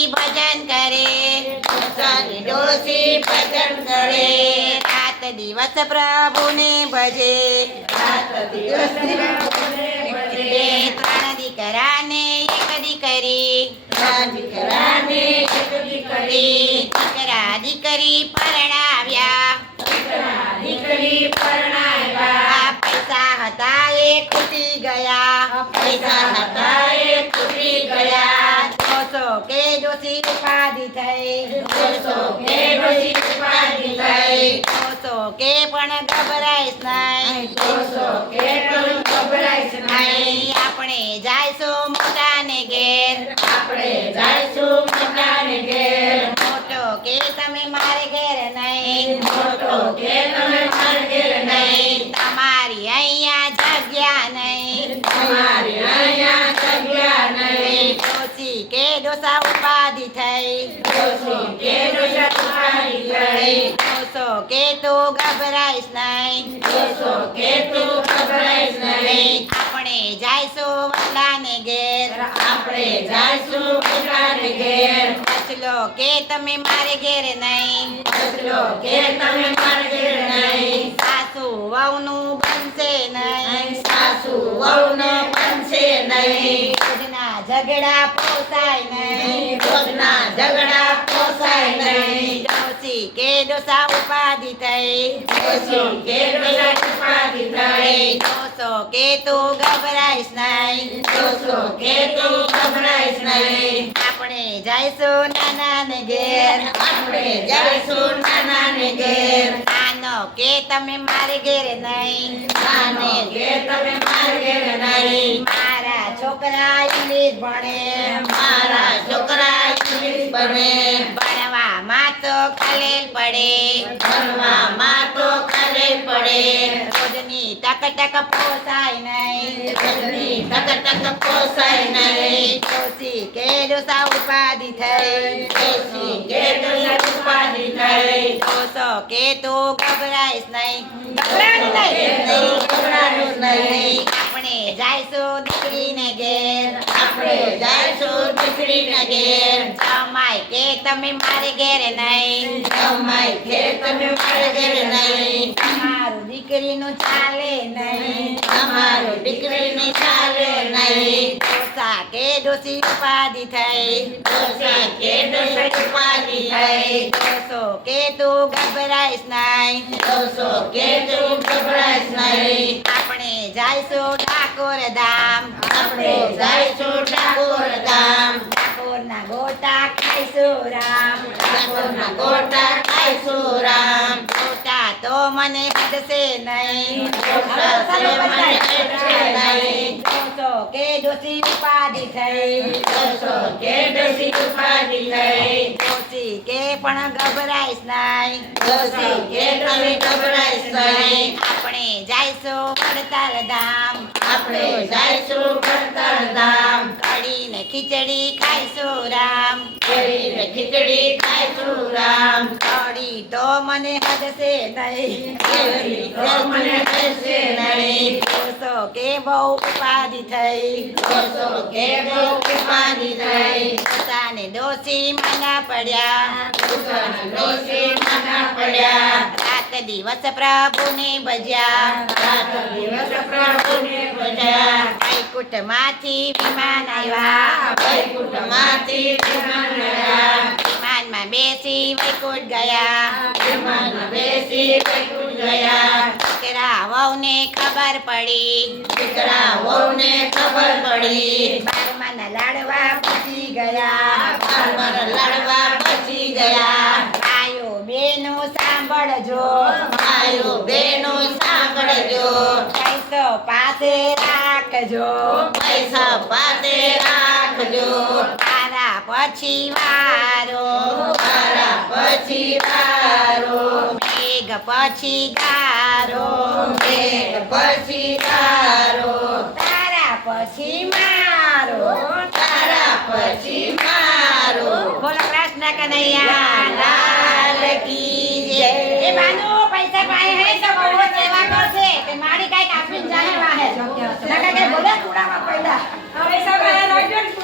ભજન કરે, ડોસાની ડોસી ભજન કરે, રાત દિવસ પ્રભુને ભજે, રાત દિવસ પ્રભુને ભજે. બે ત્રણ દીકરાને એક દીકરી, ત્રણ દીકરાને એક દીકરી, દીકરા દીકરી પરણાવ્યા, દીકરા દીકરી પરણાવ્યા. આ પૈસા હતા એ ખૂટી ગયા, પૈસા હતા એ ખૂટી ગયા. દોસો કે દોષી ઉપાધિ થઈ, દોસો કે ડોસી ઉપાધિ થઈ, દોસો કે પણ ગભરાઈશ નહીં, દોસો કે પણ ગભરાઈશ નહીં. અહીં આપણે જાયશું મોટાને ઘેર, આપણે જાઈશું મોટાને ઘેર, મોટો કે તમે મારે ઘેર નહીં, મોટો કે તમે મારા ઘેર નહીં. તમારી અહીંયા જગ્યા નહીં, તમારી અહીંયા જગ્યા નહીં. દોષી કે દોષા ઉપાધિ થઈ, દોસી કે ડોસા ઉપાધિ થઈ, દોસો કે તું ગભરાઈશ નહીં, દોસો કે તું ગભરાઈશ નહીં. આપણે જાયશું વડલાને ઘેર, આપણે જાઈશું મોટાને ઘેર, બચલો કે તમે મારે ઘેર નહીં, બચલો કે તમે મારા ઘેર નહીં. સાસુ વહુનું બનશે નહીં, સાસુ વહુનો બનશે નહીં. રોજના ઝઘડા પોસાય નહીં, રોજના ઝઘડા પોસાય નહીં. દોષી કે દોષા ઉપાધિ થઈ, દોસી કે ડોસા ઉપાધિ થઈ, દોસો કે તું ગભરાઈશ નહીં, દોસો કે તું ગભરાઈશ નહીં. આપણે જાયશું નાનાને ઘેર, આપણે જાઈશું નાનાને ઘેર, નાનો કે તમે મારે ઘેર નહીં, નાને કે તમે મારા ઘેર નહીં. મારા છોકરા ઇંગ્લિશ ભણે, મારા છોકરા ઇંગ્લિશ બને, ભણવામાં તો ખલેલ પડે, ભણવામાં તો ખરે પડે. રોજની ટક ટક પોસાય નહીં, રોજની ટક ટક પોસાય નહીં. દોષી કે દોષા ઉપાધિ થઈ, દોસી કે ડોસા ઉપાધિ થઈ, દોસો કે તું ગભરાઈશ નહીં, ગભરાનું નહીં. આપણે જાયશું દીકરીને ઘેર, આપણે જાઈશું દીકરીના ઘેર, જમાય કે તમે મારે ઘેર નહીં, જમાય કે તમે મારા ઘેર નહીં. તમારું દીકરીનું ચાલે નહીં, તમારું દીકરીને ચાલે નહીં. દોષા કે દોષી ઉપાધિ થઈ, ડોસા કે ડોસા ઉપાધિ થઈ, દોસો કે તું ગભરાઈશ નહીં, દોસો કે તું ગભરાઈશ નહીં. આપણે જાયશું ઠાકોર ધામ, આપણે જાઈશું ઠાકોર ધામ, ઠાકોરના ગોટા ખાઈશું રામ, ઠાકોરના ગોટા ખાઈશું રામ. ગોટા તો મને હદશે નહીં, ડોસા છે મને હદશે નહીં. દોસો કે દોષી ઉપાધિ થઈ, દોસો કે ડોસી ઉપાધિ થઈ, દોષી કે પણ ગભરાઈશ નહીં, દોસી કે તમે ગભરાઈશ નહીં. આપણે જાયશું વડતાલ ધામ, આપણે જાઈશું વડતાલ ધામ, કઢી ને ખીચડી ખાઈશું રામ, કરીને ખીચડી ખાઈશું રામ. કઢી તો મને હદશે નહીં, કેરી તો મને હદશે નહીં. દોસો કે બહુ ઉપાધિ થઈ, દોસો કે બહુ ઉપાધિ થઈ, દોસાને દોષી માના પડ્યા, દોસાના ડોસી માના પડ્યા. રાત દિવસ પ્રભુને ભજ્યા, રાત દિવસ પ્રભુને ભજ્યા. વૈકુંઠમાંથી વિમાન આવ્યા, વૈકુંઠમાંથી વિમાન આવ્યા, વિમાનમાં બેસી વૈકુંઠ ગયા, વિમાનમાં બેસી વૈકુંઠ ગયા. દીકરા વહુને ખબર પડી, દીકરા વહુને ખબર પડી, બારમાના લાડવા પૂછી ગયા, બારમાના લાડવા બચી ગયા. ભાઈઓ બેનો સાંભળજો, ભાઈઓ બહેનો સાંભળજો, પૈસો પાસે રાખજો, પૈસા પાસે રાખજો. તારા પછી વારો, તારા પછી વારો, મેઘ પછી ગારો, મેઘ પછી તારો, તારા પછી મારો, તારા પછી મારો. બોલો કૃષ્ણ કનૈયા લાલ કી જય. એ બાનુ પૈસા પાએ હે તો બહુ સેવા કરશે તે મારી કાઈ કાપીને જાહેર વાહે